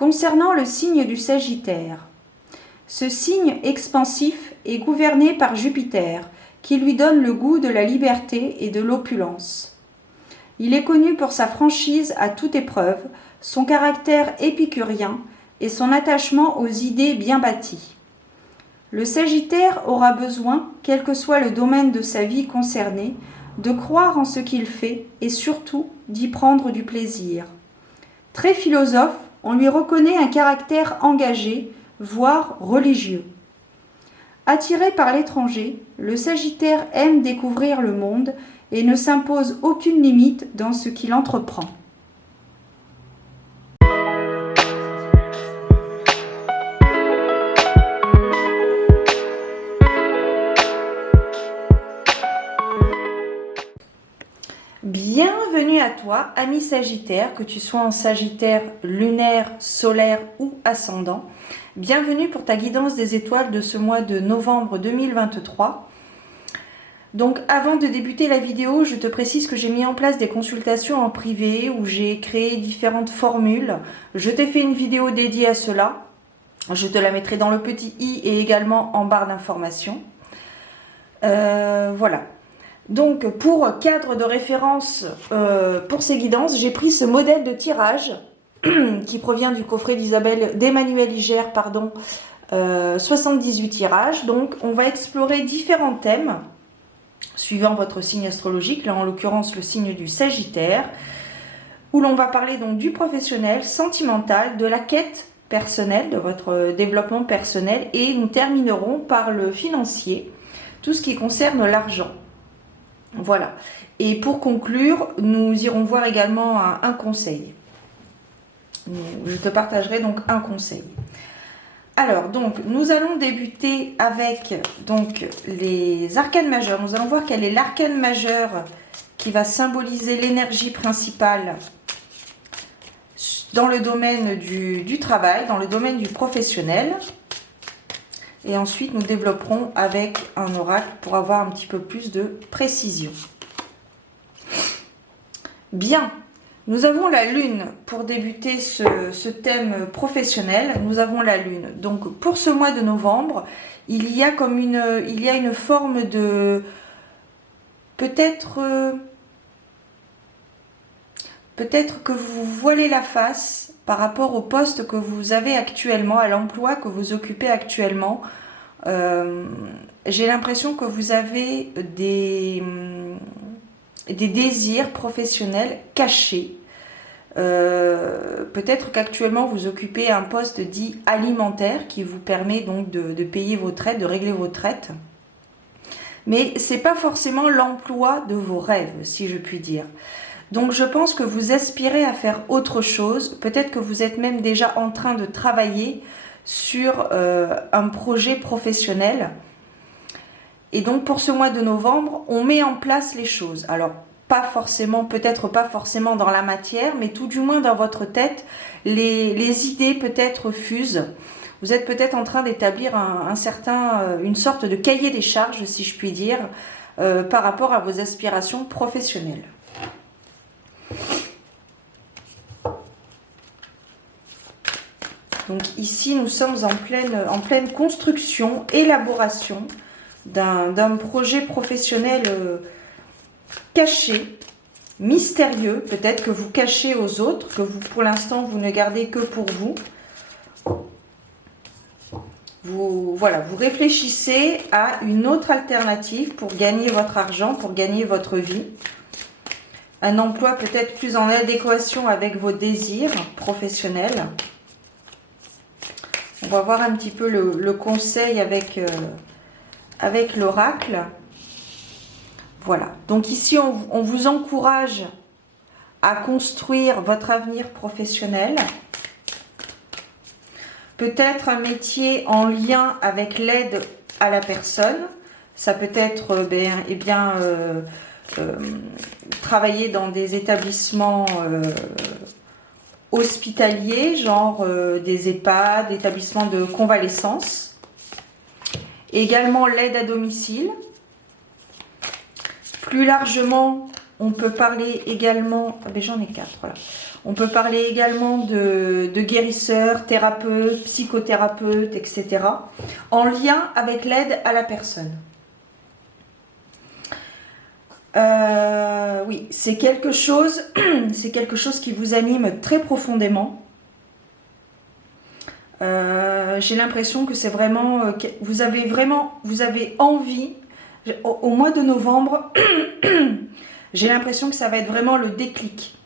Concernant le signe du Sagittaire, ce signe expansif est gouverné par Jupiter, qui lui donne le goût de la liberté et de l'opulence. Il est connu pour sa franchise à toute épreuve, son caractère épicurien et son attachement aux idées bien bâties. Le Sagittaire aura besoin, quel que soit le domaine de sa vie concerné, de croire en ce qu'il fait et surtout d'y prendre du plaisir. Très philosophe, on lui reconnaît un caractère engagé, voire religieux. Attiré par l'étranger, le Sagittaire aime découvrir le monde et ne s'impose aucune limite dans ce qu'il entreprend. Bienvenue à toi, ami Sagittaire, que tu sois en Sagittaire lunaire, solaire ou ascendant. Bienvenue pour ta guidance des étoiles de ce mois de novembre 2023. Donc avant de débuter la vidéo, je te précise que j'ai mis en place des consultations en privé où j'ai créé différentes formules. Je t'ai fait une vidéo dédiée à cela. Je te la mettrai dans le petit i et également en barre d'informations. Voilà. Donc, pour cadre de référence pour ces guidances, j'ai pris ce modèle de tirage qui provient du coffret d'Emmanuel Iger, 78 tirages. Donc, on va explorer différents thèmes suivant votre signe astrologique, là en l'occurrence le signe du Sagittaire, où l'on va parler donc du professionnel, sentimental, de la quête personnelle, de votre développement personnel, et nous terminerons par le financier, tout ce qui concerne l'argent. Voilà. Et pour conclure, nous irons voir également un conseil. Je te partagerai donc un conseil. Alors, donc, nous allons débuter avec donc, les arcanes majeures. Nous allons voir quel est l'arcane majeur qui va symboliser l'énergie principale dans le domaine du travail, dans le domaine du professionnel. Et ensuite, nous développerons avec un oracle pour avoir un petit peu plus de précision. Bien, nous avons la Lune pour débuter ce thème professionnel. Nous avons la Lune. Donc, pour ce mois de novembre, il y a une forme de peut-être que vous voilez la face par rapport au poste que vous avez actuellement, à l'emploi que vous occupez actuellement. J'ai l'impression que vous avez des désirs professionnels cachés. Peut-être qu'actuellement vous occupez un poste dit alimentaire qui vous permet donc de payer vos traites, de régler vos traites. Mais ce n'est pas forcément l'emploi de vos rêves, si je puis dire. Donc je pense que vous aspirez à faire autre chose. Peut-être que vous êtes même déjà en train de travailler sur un projet professionnel. Et donc pour ce mois de novembre, on met en place les choses. Alors pas forcément, peut-être pas forcément dans la matière, mais tout du moins dans votre tête, les idées peut-être fusent. Vous êtes peut-être en train d'établir une sorte de cahier des charges, si je puis dire, par rapport à vos aspirations professionnelles. Donc ici, nous sommes en pleine construction, élaboration d'un projet professionnel caché, mystérieux, peut-être que vous cachez aux autres, que vous, pour l'instant, vous ne gardez que pour vous. Vous réfléchissez à une autre alternative pour gagner votre argent, pour gagner votre vie. Un emploi peut-être plus en adéquation avec vos désirs professionnels. On va voir un petit peu le conseil avec l'oracle. Voilà. Donc ici, on vous encourage à construire votre avenir professionnel. Peut-être un métier en lien avec l'aide à la personne. Ça peut être travailler dans des établissements hospitaliers, genre des EHPAD, des établissements de convalescence. Également l'aide à domicile. Plus largement, on peut parler également, j'en ai 4 là. On peut parler également de guérisseur, thérapeute, psychothérapeute, etc. en lien avec l'aide à la personne. Oui, c'est quelque chose qui vous anime très profondément. J'ai l'impression que c'est vraiment, vous avez envie, au mois de novembre, j'ai l'impression que ça va être vraiment le déclic.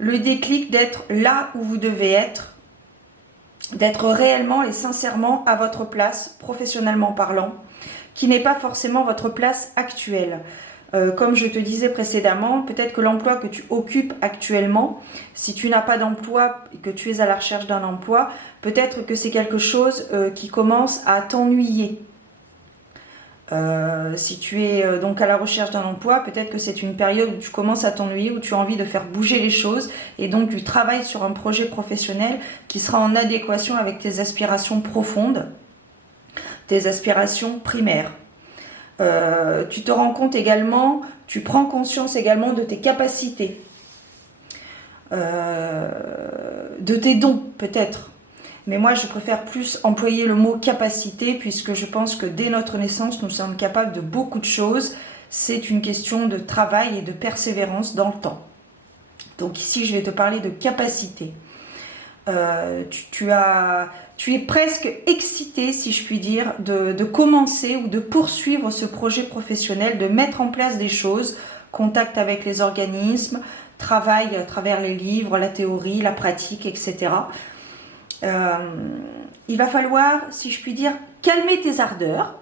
Le déclic d'être là où vous devez être, d'être réellement et sincèrement à votre place, professionnellement parlant, qui n'est pas forcément votre place actuelle. Comme je te disais précédemment, peut-être que l'emploi que tu occupes actuellement, si tu n'as pas d'emploi et que tu es à la recherche d'un emploi, peut-être que c'est quelque chose qui commence à t'ennuyer. Si tu es donc à la recherche d'un emploi, peut-être que c'est une période où tu commences à t'ennuyer, où tu as envie de faire bouger les choses et donc tu travailles sur un projet professionnel qui sera en adéquation avec tes aspirations profondes, tes aspirations primaires. Tu te rends compte également, tu prends conscience également de tes capacités, de tes dons peut-être. Mais moi, je préfère plus employer le mot capacité puisque je pense que dès notre naissance, nous sommes capables de beaucoup de choses. C'est une question de travail et de persévérance dans le temps. Donc ici, je vais te parler de capacité. Tu es presque excité, si je puis dire, de commencer ou de poursuivre ce projet professionnel, de mettre en place des choses, contact avec les organismes, travail à travers les livres, la théorie, la pratique, etc. Il va falloir, si je puis dire, calmer tes ardeurs.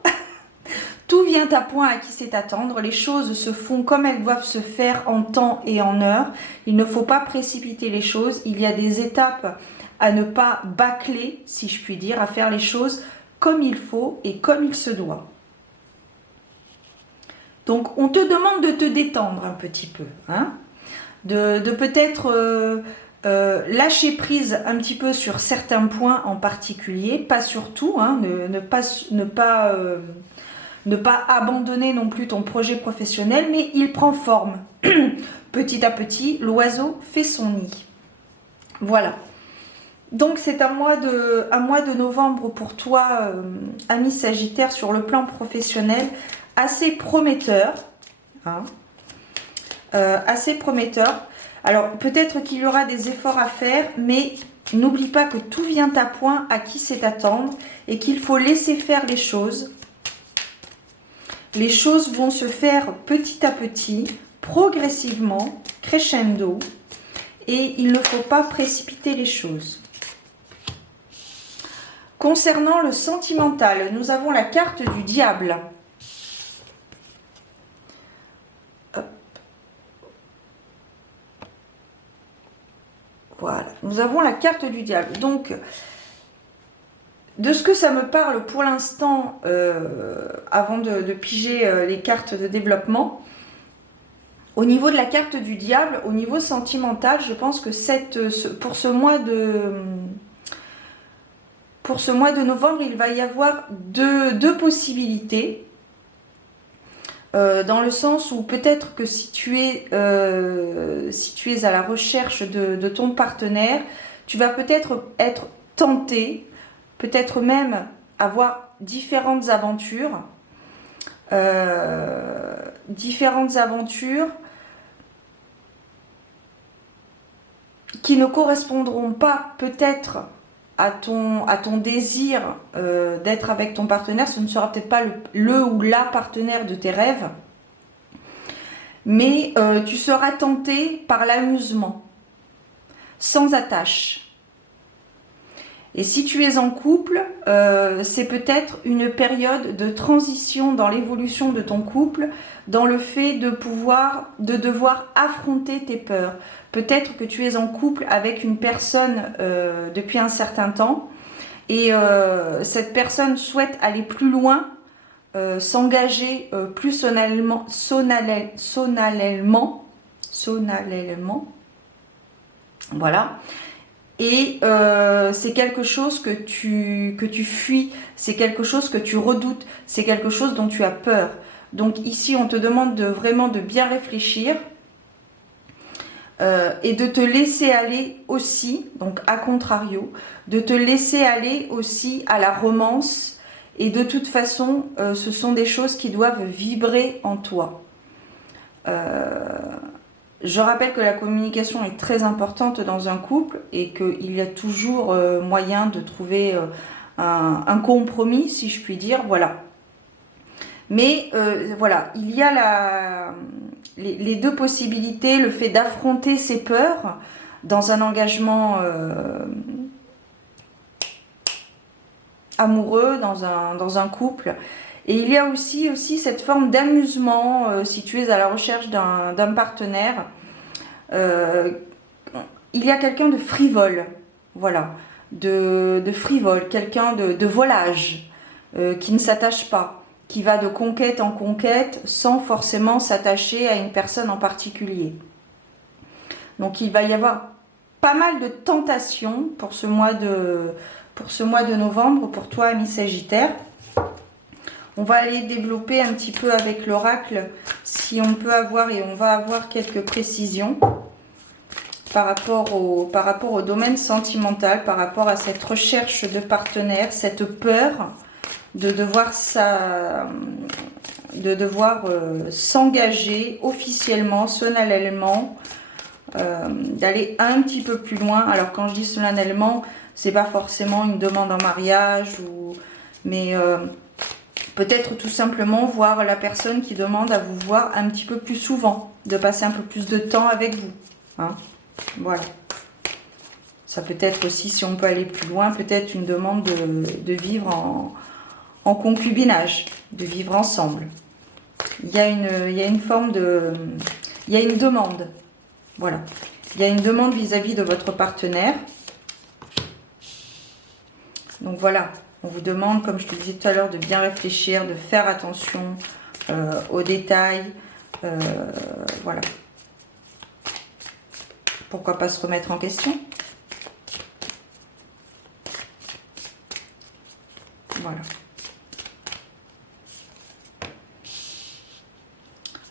Tout vient à point à qui sait attendre. Les choses se font comme elles doivent se faire en temps et en heure. Il ne faut pas précipiter les choses. Il y a des étapes à ne pas bâcler, si je puis dire, à faire les choses comme il faut et comme il se doit. Donc, on te demande de te détendre un petit peu, hein, de peut-être lâcher prise un petit peu sur certains points en particulier, pas sur tout, hein, ne pas abandonner non plus ton projet professionnel, mais il prend forme. Petit à petit, l'oiseau fait son nid. Voilà. Donc c'est un mois de novembre pour toi, ami Sagittaire, sur le plan professionnel, assez prometteur. Hein, assez prometteur. Alors peut-être qu'il y aura des efforts à faire, mais n'oublie pas que tout vient à point à qui sait attendre et qu'il faut laisser faire les choses. Les choses vont se faire petit à petit, progressivement, crescendo, et il ne faut pas précipiter les choses. Concernant le sentimental, nous avons la carte du diable. Voilà, nous avons la carte du diable. Donc, de ce que ça me parle pour l'instant, avant de piger les cartes de développement, au niveau de la carte du diable, au niveau sentimental, je pense que pour ce mois de novembre, il va y avoir deux possibilités. Dans le sens où peut-être que si tu es à la recherche de ton partenaire, tu vas peut-être être tenté, peut-être même avoir différentes aventures qui ne correspondront pas peut-être à ton désir d'être avec ton partenaire. Ce ne sera peut-être pas le ou la partenaire de tes rêves, mais tu seras tenté par l'amusement, sans attache. Et si tu es en couple, c'est peut-être une période de transition dans l'évolution de ton couple, dans le fait de devoir affronter tes peurs. Peut-être que tu es en couple avec une personne depuis un certain temps et cette personne souhaite aller plus loin, s'engager plus solennellement. Voilà. Et c'est quelque chose que tu fuis, c'est quelque chose que tu redoutes, c'est quelque chose dont tu as peur. Donc ici, on te demande vraiment de bien réfléchir. et de te laisser aller aussi, donc à contrario, de te laisser aller aussi à la romance. Et de toute façon, ce sont des choses qui doivent vibrer en toi. Je rappelle que la communication est très importante dans un couple et qu'il y a toujours moyen de trouver un compromis, si je puis dire. Voilà. Mais voilà, il y a les deux possibilités, le fait d'affronter ses peurs dans un engagement amoureux, dans un couple. Et il y a aussi cette forme d'amusement si tu es à la recherche d'un partenaire. Il y a quelqu'un de frivole, voilà, de frivole, quelqu'un de volage, qui ne s'attache pas, qui va de conquête en conquête sans forcément s'attacher à une personne en particulier. Donc il va y avoir pas mal de tentations pour ce mois de novembre, pour toi, ami Sagittaire. On va aller développer un petit peu avec l'oracle si on peut avoir, et on va avoir quelques précisions par rapport au domaine sentimental, par rapport à cette recherche de partenaire, cette peur de devoir s'engager officiellement, solennellement, d'aller un petit peu plus loin. Alors quand je dis solennellement, c'est pas forcément une demande en mariage, mais peut-être tout simplement voir la personne qui demande à vous voir un petit peu plus souvent, de passer un peu plus de temps avec vous. Hein, voilà. Ça peut être aussi, si on peut aller plus loin, peut-être une demande de vivre en concubinage, de vivre ensemble. Il y a une forme de... Il y a une demande. Voilà. Il y a une demande vis-à-vis de votre partenaire. Donc voilà. On vous demande, comme je te disais tout à l'heure, de bien réfléchir, de faire attention aux détails. Voilà. Pourquoi pas se remettre en question? Voilà.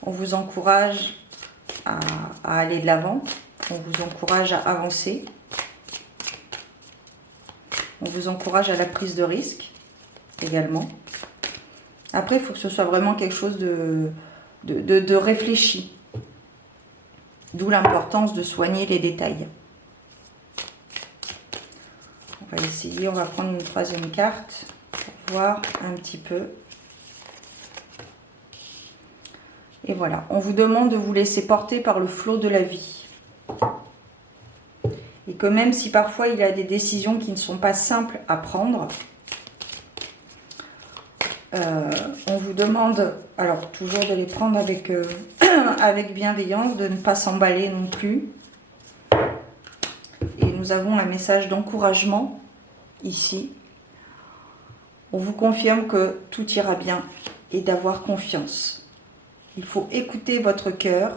On vous encourage à aller de l'avant. On vous encourage à avancer. On vous encourage à la prise de risque également. Après, il faut que ce soit vraiment quelque chose de réfléchi. D'où l'importance de soigner les détails. On va essayer, on va prendre une troisième carte pour voir un petit peu. Et voilà, on vous demande de vous laisser porter par le flot de la vie. Et que même si parfois il y a des décisions qui ne sont pas simples à prendre, on vous demande, alors toujours de les prendre avec, avec bienveillance, de ne pas s'emballer non plus. Et nous avons un message d'encouragement ici. On vous confirme que tout ira bien et d'avoir confiance. Il faut écouter votre cœur,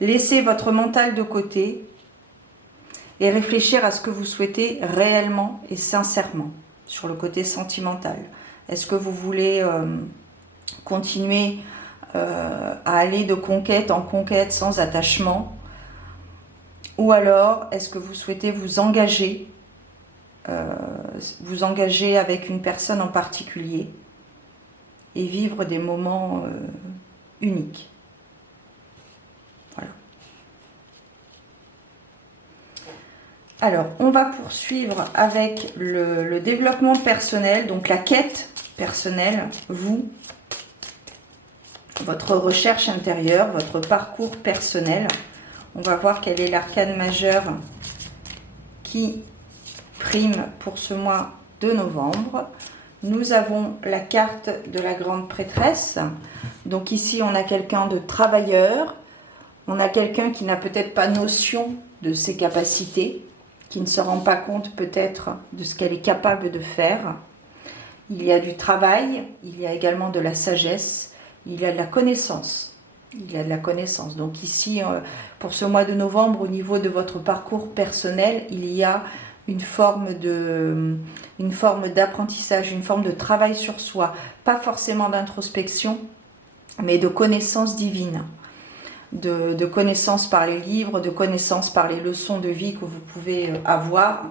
laisser votre mental de côté et réfléchir à ce que vous souhaitez réellement et sincèrement sur le côté sentimental. Est-ce que vous voulez continuer à aller de conquête en conquête sans attachement? Ou alors, est-ce que vous souhaitez vous engager avec une personne en particulier et vivre des moments uniques? Voilà. Alors, on va poursuivre avec le développement personnel, donc la quête personnelle, vous, votre recherche intérieure, votre parcours personnel. On va voir quel est l'arcane majeur qui prime pour ce mois de novembre. Nous avons la carte de la grande prêtresse. Donc ici, on a quelqu'un de travailleur. On a quelqu'un qui n'a peut-être pas notion de ses capacités, qui ne se rend pas compte peut-être de ce qu'elle est capable de faire. Il y a du travail, il y a également de la sagesse, il y a de la connaissance. Il y a de la connaissance. Donc ici, pour ce mois de novembre, au niveau de votre parcours personnel, il y a une forme d'apprentissage, une forme de travail sur soi. Pas forcément d'introspection, mais de connaissance divine. de connaissances par les livres, de connaissances par les leçons de vie que vous pouvez avoir.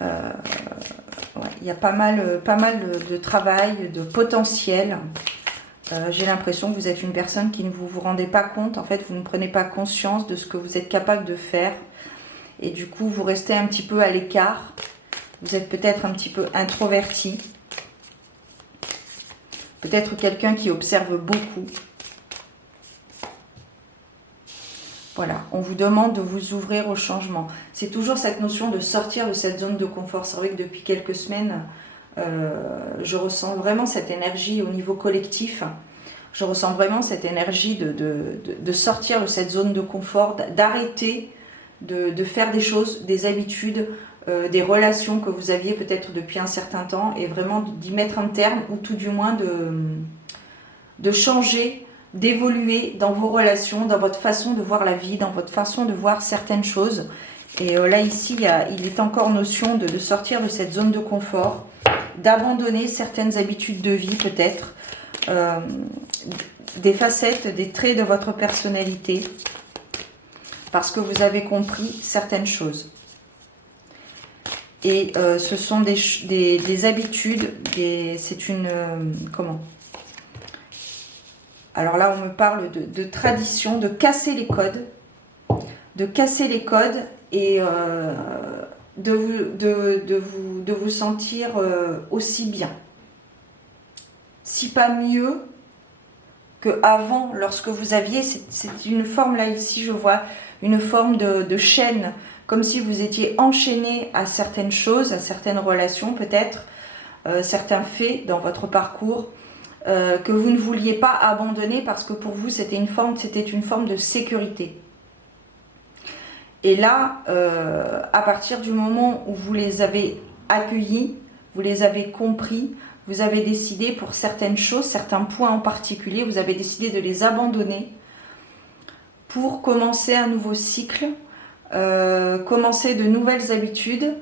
Ouais, il y a pas mal de travail, de potentiel. J'ai l'impression que vous êtes une personne qui ne vous rendez pas compte. En fait, vous ne prenez pas conscience de ce que vous êtes capable de faire. Et du coup, vous restez un petit peu à l'écart. Vous êtes peut-être un petit peu introverti. Peut-être quelqu'un qui observe beaucoup. Voilà, on vous demande de vous ouvrir au changement. C'est toujours cette notion de sortir de cette zone de confort. C'est vrai que depuis quelques semaines, je ressens vraiment cette énergie au niveau collectif. Je ressens vraiment cette énergie de sortir de cette zone de confort, d'arrêter de faire des choses, des habitudes, des relations que vous aviez peut-être depuis un certain temps et vraiment d'y mettre un terme ou tout du moins de changer, d'évoluer dans vos relations, dans votre façon de voir la vie, dans votre façon de voir certaines choses. Et là, ici, il est encore notion de sortir de cette zone de confort, d'abandonner certaines habitudes de vie peut-être, des facettes, des traits de votre personnalité, parce que vous avez compris certaines choses. Et ce sont des habitudes, c'est une... comment ? Alors là, on me parle de tradition, de casser les codes. De casser les codes et de vous sentir aussi bien. Si pas mieux qu'avant, lorsque vous aviez... C'est une forme, là, ici, je vois une forme de chaîne, comme si vous étiez enchaîné à certaines choses, à certaines relations peut-être, certains faits dans votre parcours, que vous ne vouliez pas abandonner parce que pour vous c'était une forme de sécurité. Et là, à partir du moment où vous les avez accueillis, vous les avez compris, vous avez décidé pour certaines choses, certains points en particulier, vous avez décidé de les abandonner pour commencer un nouveau cycle, commencer de nouvelles habitudes,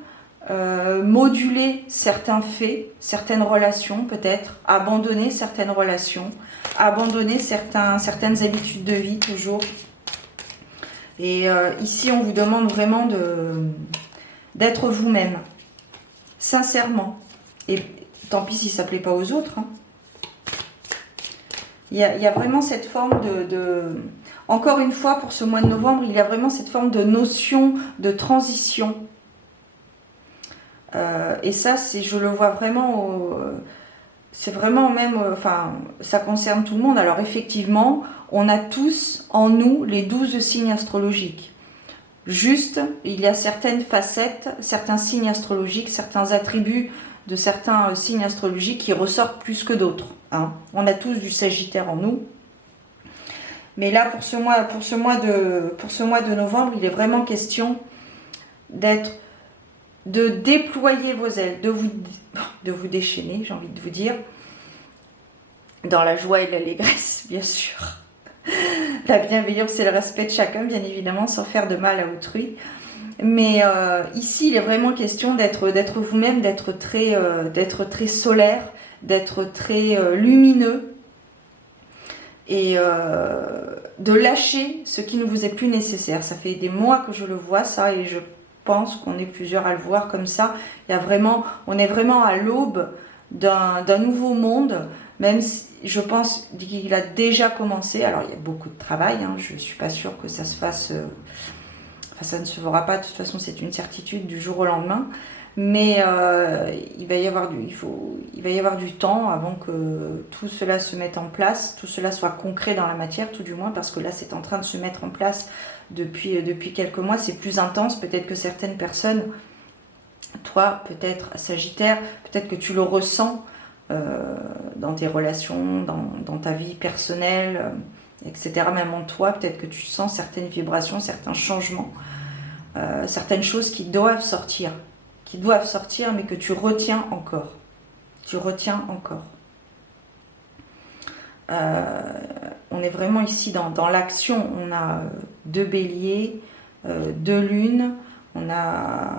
moduler certains faits, certaines relations peut-être, abandonner certaines relations, abandonner certaines habitudes de vie toujours. Et ici, on vous demande vraiment d'être vous-même, sincèrement. Et tant pis si ça ne plaît pas aux autres. Hein. Il y a vraiment cette forme Encore une fois, pour ce mois de novembre, il y a vraiment cette forme de notion de transition. Et ça, je le vois vraiment, c'est vraiment même, enfin, ça concerne tout le monde. Alors effectivement, on a tous en nous les 12 signes astrologiques. Juste, il y a certaines facettes, certains signes astrologiques, certains attributs de certains signes astrologiques qui ressortent plus que d'autres. Hein. On a tous du Sagittaire en nous. Mais là, pour ce mois de novembre, il est vraiment question de déployer vos ailes, de vous déchaîner, j'ai envie de vous dire, dans la joie et l'allégresse, bien sûr. La bienveillance et le respect de chacun, bien évidemment, sans faire de mal à autrui. Mais ici, il est vraiment question d'être vous-même, d'être très solaire, d'être très lumineux et de lâcher ce qui ne vous est plus nécessaire. Ça fait des mois que je le vois, ça, et je pense qu'on est plusieurs à le voir comme ça. On est vraiment à l'aube d'un nouveau monde, même si je pense qu'il a déjà commencé. Alors, il y a beaucoup de travail, hein, je ne suis pas sûre que ça se fasse... ça ne se fera pas, de toute façon, c'est une certitude du jour au lendemain. Mais il va y avoir du temps avant que tout cela se mette en place, tout cela soit concret dans la matière, tout du moins, parce que là, c'est en train de se mettre en place depuis quelques mois. C'est plus intense, peut-être que certaines personnes, toi, peut-être Sagittaire, peut-être que tu le ressens dans tes relations, dans ta vie personnelle, etc. Même en toi, peut-être que tu sens certaines vibrations, certains changements, certaines choses qui doivent sortir, mais que tu retiens encore. On est vraiment ici dans l'action. On a 2 béliers, 2 lunes, on a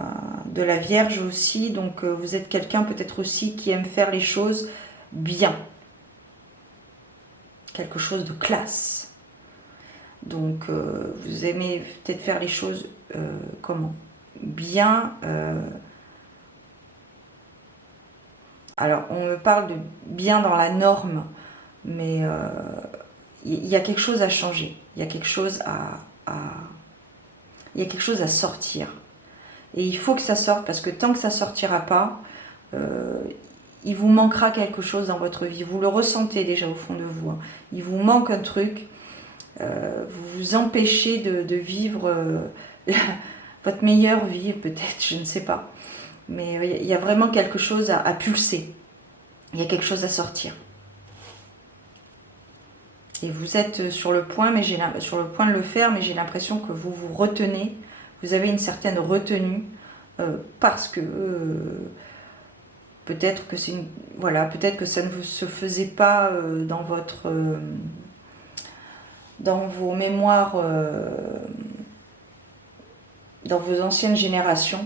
de la Vierge aussi. Donc vous êtes quelqu'un peut-être aussi qui aime faire les choses bien. quelque chose de classe. Donc, vous aimez peut-être faire les choses, comment? Bien. Alors, on me parle de bien dans la norme, mais il y a quelque chose à changer. Il y a quelque chose il y a quelque chose à sortir. Et il faut que ça sorte, parce que tant que ça ne sortira pas, il vous manquera quelque chose dans votre vie. Vous le ressentez déjà au fond de vous. Hein. Il vous manque un truc. Vous vous empêchez de vivre votre meilleure vie, peut-être, je ne sais pas. Mais il y a vraiment quelque chose à pulser. Il y a quelque chose à sortir. Et vous êtes sur le point de le faire, mais j'ai l'impression que vous vous retenez. Vous avez une certaine retenue parce que peut-être que peut-être que ça ne se faisait pas dans vos mémoires, dans vos anciennes générations.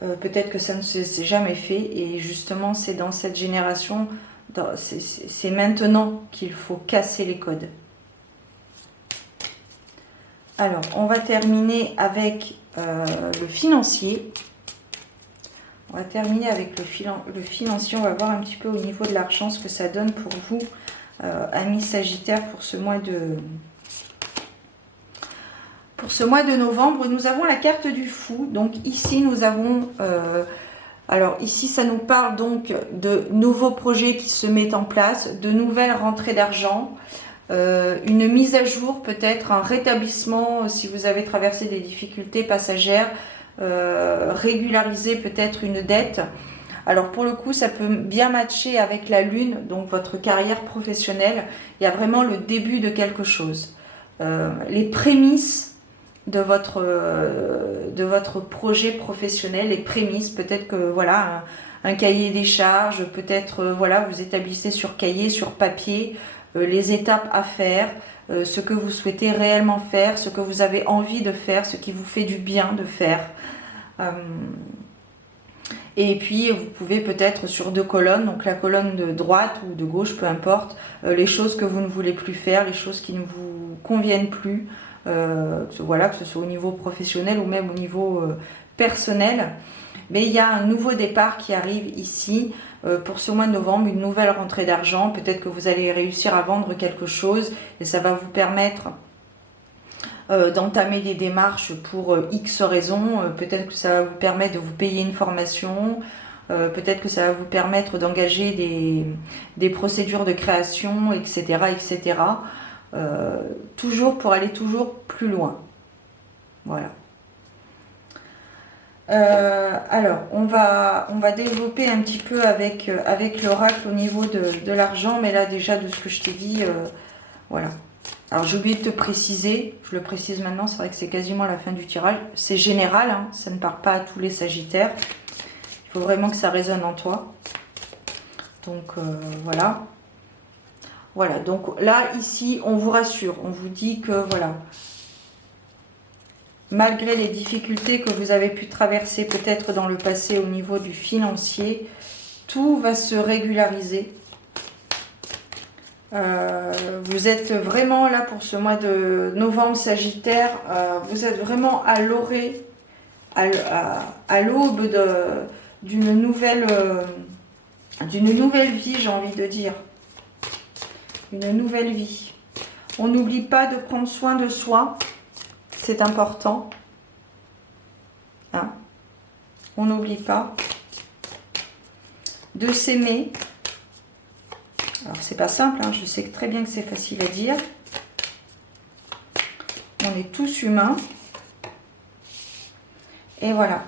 Peut-être que ça ne s'est jamais fait, et justement c'est dans cette génération, c'est maintenant qu'il faut casser les codes. Alors, on va terminer avec le financier. On va terminer avec le financier. On va voir un petit peu au niveau de l'argent ce que ça donne pour vous, amis Sagittaires, pour ce mois de novembre. Nous avons la carte du fou. Donc ici, nous avons... alors ici, ça nous parle donc de nouveaux projets qui se mettent en place, de nouvelles rentrées d'argent, une mise à jour, peut-être un rétablissement si vous avez traversé des difficultés passagères, régulariser peut-être une dette. Alors pour le coup, ça peut bien matcher avec la lune, donc votre carrière professionnelle. Il y a vraiment le début de quelque chose. Les prémices de votre projet professionnel, les prémices, peut-être que voilà, un cahier des charges, peut-être voilà, vous établissez sur cahier, sur papier, les étapes à faire, ce que vous souhaitez réellement faire, ce que vous avez envie de faire, ce qui vous fait du bien de faire. Et puis vous pouvez peut-être sur 2 colonnes, donc la colonne de droite ou de gauche, peu importe, les choses que vous ne voulez plus faire, les choses qui ne vous conviennent plus, voilà, que ce soit au niveau professionnel ou même au niveau personnel. Mais il y a un nouveau départ qui arrive ici pour ce mois de novembre, une nouvelle rentrée d'argent. Peut-être que vous allez réussir à vendre quelque chose et ça va vous permettre d'entamer des démarches pour X raisons. Peut-être que ça va vous permettre de vous payer une formation. Peut-être que ça va vous permettre d'engager des procédures de création, etc. etc. Toujours pour aller toujours plus loin. Voilà. Alors, on va développer un petit peu avec l'oracle au niveau de l'argent, mais là déjà de ce que je t'ai dit, voilà. Alors j'ai oublié de te préciser, je le précise maintenant, c'est vrai que c'est quasiment la fin du tirage. C'est général, hein, ça ne part pas à tous les Sagittaires. Il faut vraiment que ça résonne en toi. Donc voilà. Voilà, donc là, ici, on vous rassure, on vous dit que voilà, malgré les difficultés que vous avez pu traverser peut-être dans le passé au niveau du financier, tout va se régulariser. Vous êtes vraiment là pour ce mois de novembre Sagittaire, vous êtes vraiment à l'orée, à l'aube d'une nouvelle vie, j'ai envie de dire. Une nouvelle vie. On n'oublie pas de prendre soin de soi, c'est important. Hein? On n'oublie pas de s'aimer. Alors c'est pas simple, hein, je sais très bien que c'est facile à dire. On est tous humains. Et voilà.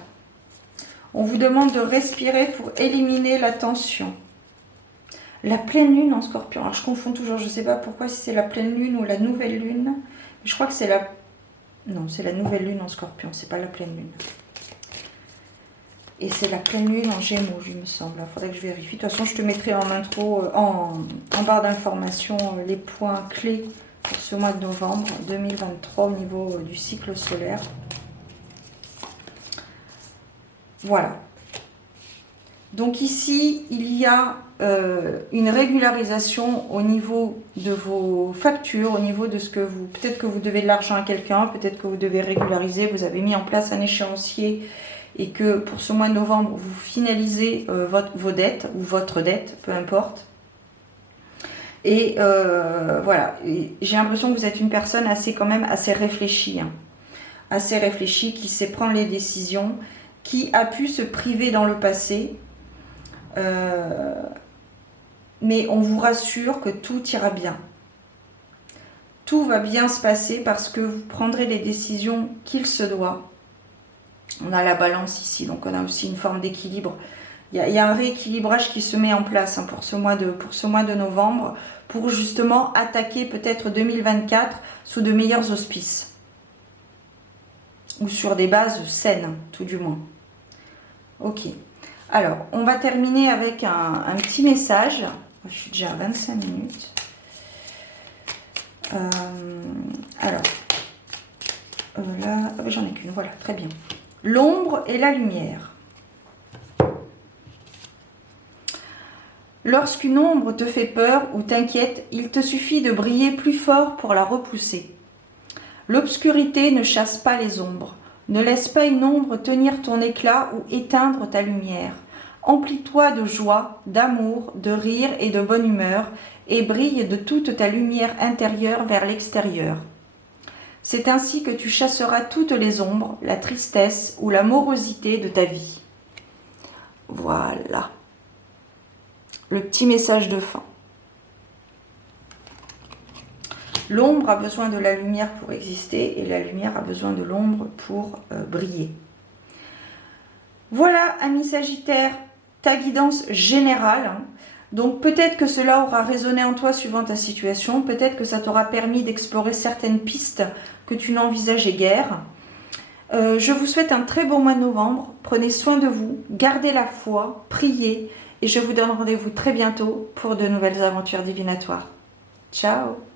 On vous demande de respirer pour éliminer la tension. La pleine lune en Scorpion. Alors je confonds toujours, je ne sais pas pourquoi si c'est la pleine lune ou la nouvelle lune. Je crois que c'est la... Non, c'est la nouvelle lune en Scorpion, c'est pas la pleine lune. Et c'est la pleine lune en Gémeaux, il me semble. Il faudrait que je vérifie. De toute façon, je te mettrai en intro, en barre d'informations, les points clés pour ce mois de novembre 2023 au niveau du cycle solaire. Voilà. Donc ici, il y a une régularisation au niveau de vos factures, au niveau de ce que vous... Peut-être que vous devez de l'argent à quelqu'un, peut-être que vous devez régulariser, vous avez mis en place un échéancier et que pour ce mois de novembre, vous finalisez vos dettes ou votre dette, peu importe. Et voilà, j'ai l'impression que vous êtes une personne quand même assez réfléchie, hein. Assez réfléchie, qui sait prendre les décisions, qui a pu se priver dans le passé. Mais on vous rassure que tout ira bien. Tout va bien se passer parce que vous prendrez les décisions qu'il se doit. On a la balance ici, donc on a aussi une forme d'équilibre. Il y a un rééquilibrage qui se met en place, hein, pour ce mois de novembre, pour justement attaquer peut-être 2024 sous de meilleurs auspices. Ou sur des bases saines, tout du moins. Ok. Alors, on va terminer avec un petit message. Je suis déjà à 25 minutes. Alors, là, j'en ai qu'une, voilà, très bien. L'ombre et la lumière. Lorsqu'une ombre te fait peur ou t'inquiète, il te suffit de briller plus fort pour la repousser. L'obscurité ne chasse pas les ombres. Ne laisse pas une ombre tenir ton éclat ou éteindre ta lumière. Emplis-toi de joie, d'amour, de rire et de bonne humeur, et brille de toute ta lumière intérieure vers l'extérieur. C'est ainsi que tu chasseras toutes les ombres, la tristesse ou la morosité de ta vie. Voilà. Le petit message de fin. L'ombre a besoin de la lumière pour exister et la lumière a besoin de l'ombre pour briller. Voilà, amis Sagittaire, ta guidance générale, hein. Donc peut-être que cela aura résonné en toi suivant ta situation, peut-être que ça t'aura permis d'explorer certaines pistes que tu n'envisageais guère. Je vous souhaite un très bon mois de novembre, prenez soin de vous, gardez la foi, priez et je vous donne rendez-vous très bientôt pour de nouvelles aventures divinatoires. Ciao!